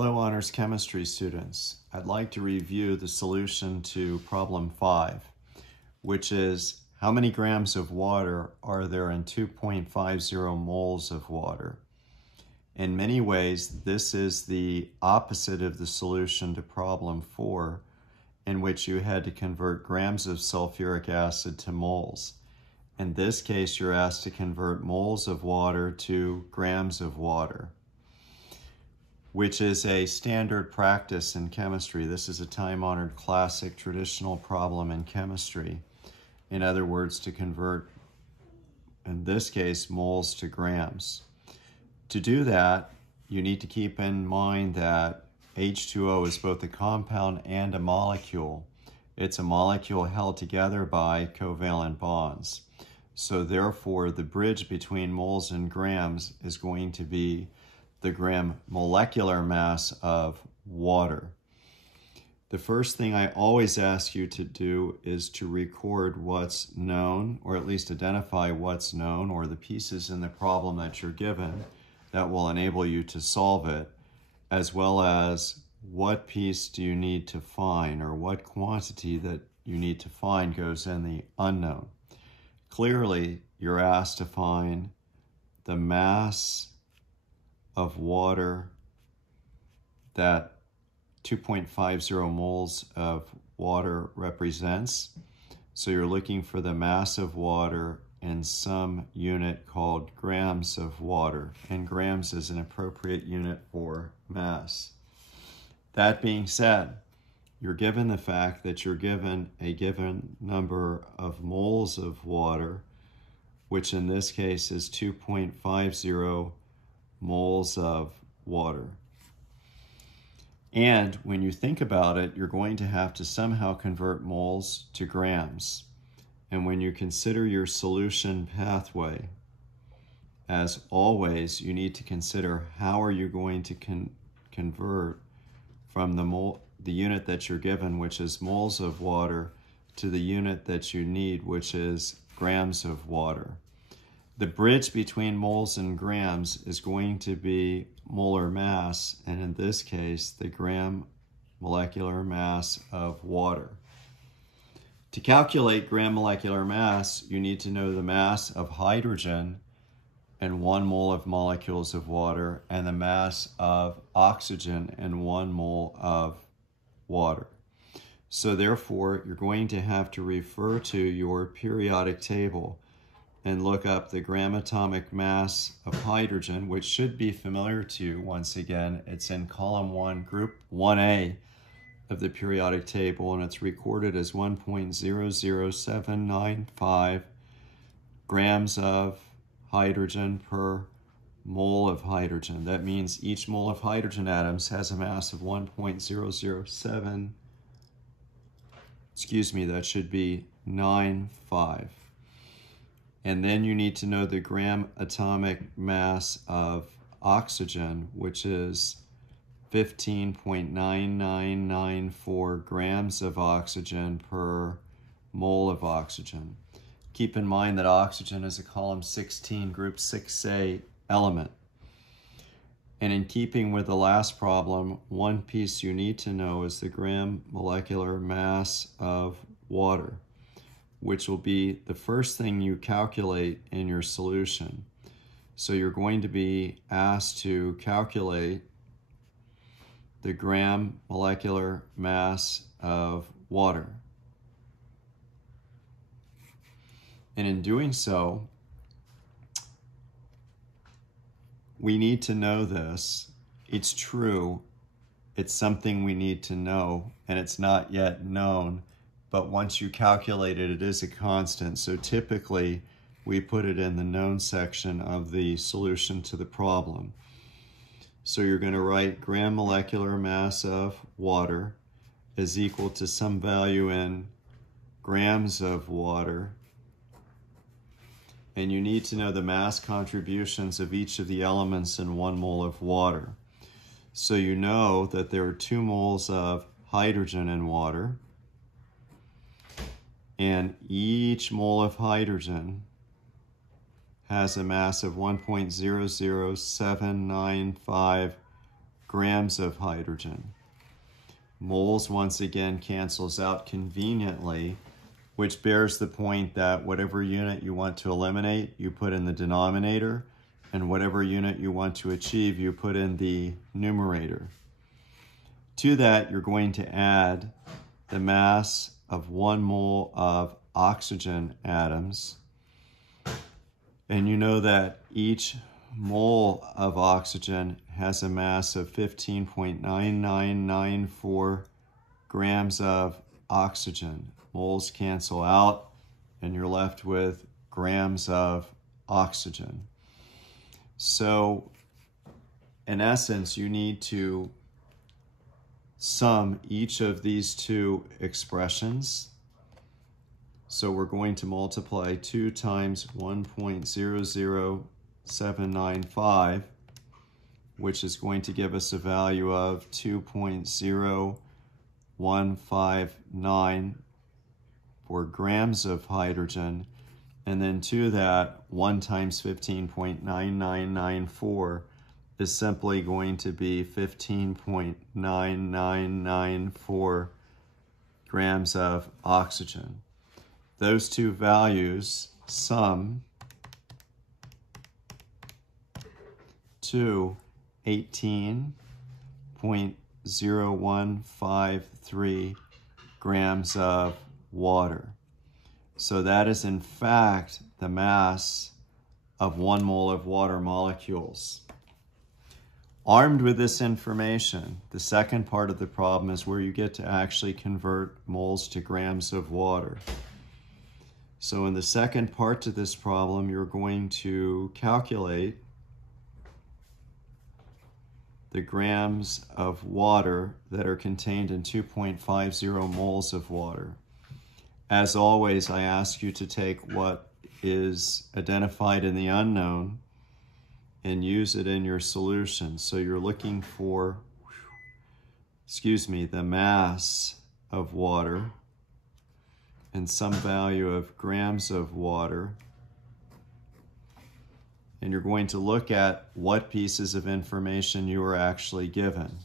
Hello, Honors Chemistry students. I'd like to review the solution to problem 5, which is how many grams of water are there in 2.50 moles of water? In many ways, this is the opposite of the solution to problem 4, in which you had to convert grams of sulfuric acid to moles. In this case, you're asked to convert moles of water to grams of water, which is a standard practice in chemistry. This is a time-honored classic traditional problem in chemistry. In other words, to convert, in this case, moles to grams. To do that, you need to keep in mind that H2O is both a compound and a molecule. It's a molecule held together by covalent bonds. So therefore, the bridge between moles and grams is going to be the gram molecular mass of water. The first thing I always ask you to do is to record what's known, or at least identify what's known, or the pieces in the problem that you're given that will enable you to solve it, as well as what piece do you need to find, or what quantity that you need to find goes in the unknown. Clearly, you're asked to find the mass of water that 2.50 moles of water represents. So you're looking for the mass of water in some unit called grams of water, and grams is an appropriate unit for mass. That being said, you're given the fact that you're given a given number of moles of water, which in this case is 2.50 moles of water. And when you think about it, you're going to have to somehow convert moles to grams. And when you consider your solution pathway, as always, you need to consider how are you going to convert from the unit that you're given, which is moles of water, to the unit that you need, which is grams of water. The bridge between moles and grams is going to be molar mass, and in this case, the gram molecular mass of water. To calculate gram molecular mass, you need to know the mass of hydrogen in 1 mole of molecules of water, and the mass of oxygen in 1 mole of water. So therefore, you're going to have to refer to your periodic table and look up the gram atomic mass of hydrogen, which should be familiar to you. Once again, it's in column 1, group 1A of the periodic table, and it's recorded as 1.00795 grams of hydrogen per mole of hydrogen. That means each mole of hydrogen atoms has a mass of 1.007, that should be 95. And then you need to know the gram atomic mass of oxygen, which is 15.9994 grams of oxygen per mole of oxygen. Keep in mind that oxygen is a column 16, group 6A element. And in keeping with the last problem, one piece you need to know is the gram molecular mass of water, which will be the first thing you calculate in your solution. So you're going to be asked to calculate the gram molecular mass of water. And in doing so, we need to know this. It's true. It's something we need to know, and it's not yet known. But once you calculate it, it is a constant. So typically, we put it in the known section of the solution to the problem. So you're going to write gram molecular mass of water is equal to some value in grams of water. And you need to know the mass contributions of each of the elements in 1 mole of water. So you know that there are 2 moles of hydrogen in water, and each mole of hydrogen has a mass of 1.00795 grams of hydrogen. Moles, once again, cancels out conveniently, which bears the point that whatever unit you want to eliminate, you put in the denominator, and whatever unit you want to achieve, you put in the numerator. To that, you're going to add the mass of 1 mole of oxygen atoms. And you know that each mole of oxygen has a mass of 15.9994 grams of oxygen. Moles cancel out, and you're left with grams of oxygen. So, in essence, you need to sum each of these two expressions. So we're going to multiply 2 times 1.00795, which is going to give us a value of 2.0159 for grams of hydrogen. And then to that, 1 times 15.9994 is simply going to be 15.9994 grams of oxygen. Those two values sum to 18.0153 grams of water. So that is in fact the mass of 1 mole of water molecules. Armed with this information, the second part of the problem is where you get to actually convert moles to grams of water. So in the second part to this problem, you're going to calculate the grams of water that are contained in 2.50 moles of water. As always, I ask you to take what is identified in the unknown and use it in your solution. So you're looking for, the mass of water and some value of grams of water. And you're going to look at what pieces of information you are actually given.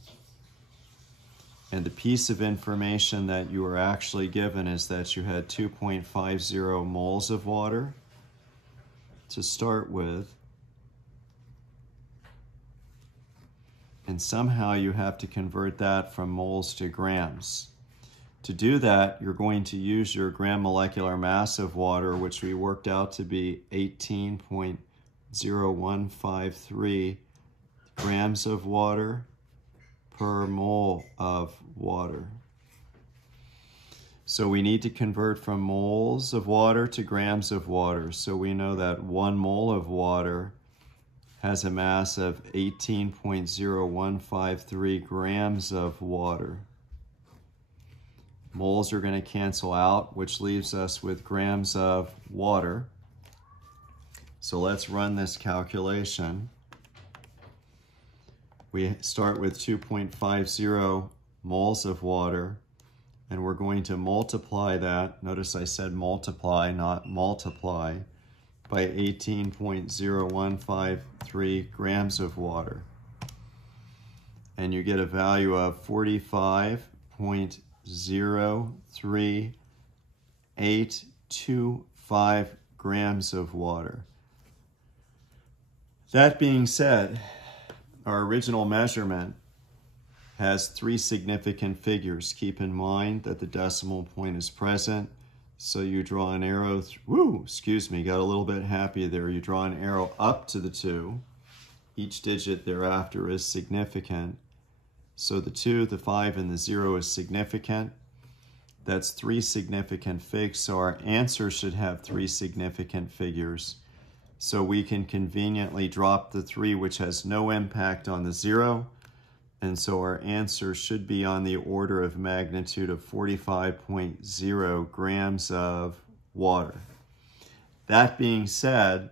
And the piece of information that you were actually given is that you had 2.50 moles of water to start with. And somehow you have to convert that from moles to grams. To do that, you're going to use your gram molecular mass of water, which we worked out to be 18.0153 grams of water per mole of water. So we need to convert from moles of water to grams of water. So we know that 1 mole of water has a mass of 18.0153 grams of water. Moles are going to cancel out, which leaves us with grams of water. So let's run this calculation. We start with 2.50 moles of water, and we're going to multiply that. Notice I said multiply, not multiply, by 18.0153 grams of water. And you get a value of 45.03825 grams of water. That being said, our original measurement has 3 significant figures. Keep in mind that the decimal point is present. So you draw an arrow, got a little bit happy there. You draw an arrow up to the 2. Each digit thereafter is significant. So the 2, the 5, and the 0 is significant. That's 3 significant figs. So our answer should have 3 significant figures. So we can conveniently drop the 3, which has no impact on the 0. And so our answer should be on the order of magnitude of 45.0 grams of water. That being said,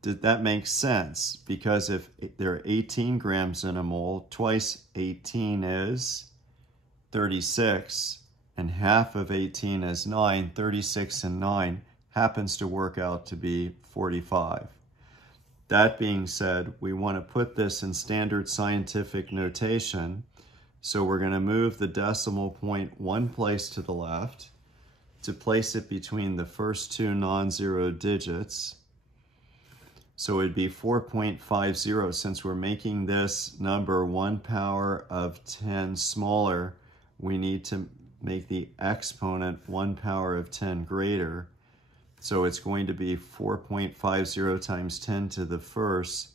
that makes sense, because if there are 18 grams in a mole, twice 18 is 36, and half of 18 is 9. 36 and 9 happens to work out to be 45. That being said, we want to put this in standard scientific notation. So we're going to move the decimal point one place to the left to place it between the first two non-zero digits. So it'd be 4.50. Since we're making this number 1 power of 10 smaller, we need to make the exponent 1 power of 10 greater. So it's going to be 4.50 times 10 to the first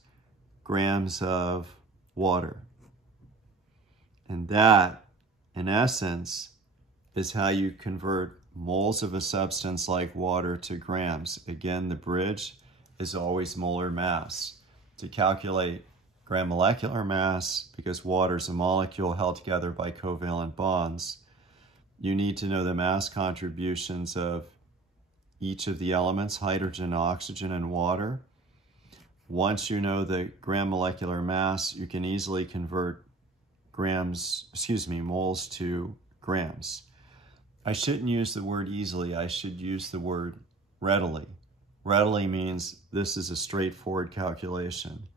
grams of water. And that, in essence, is how you convert moles of a substance like water to grams. Again, the bridge is always molar mass. To calculate gram molecular mass, because water is a molecule held together by covalent bonds, you need to know the mass contributions of each of the elements, hydrogen, oxygen, and water. Once you know the gram molecular mass, you can easily convert moles to grams. I shouldn't use the word easily, I should use the word readily. Readily means this is a straightforward calculation.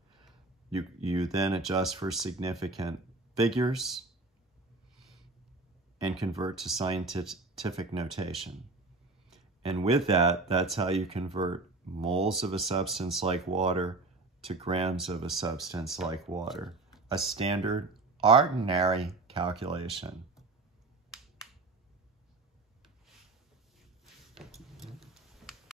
You then adjust for significant figures and convert to scientific notation. And with that, that's how you convert moles of a substance like water to grams of a substance like water. A standard, ordinary calculation.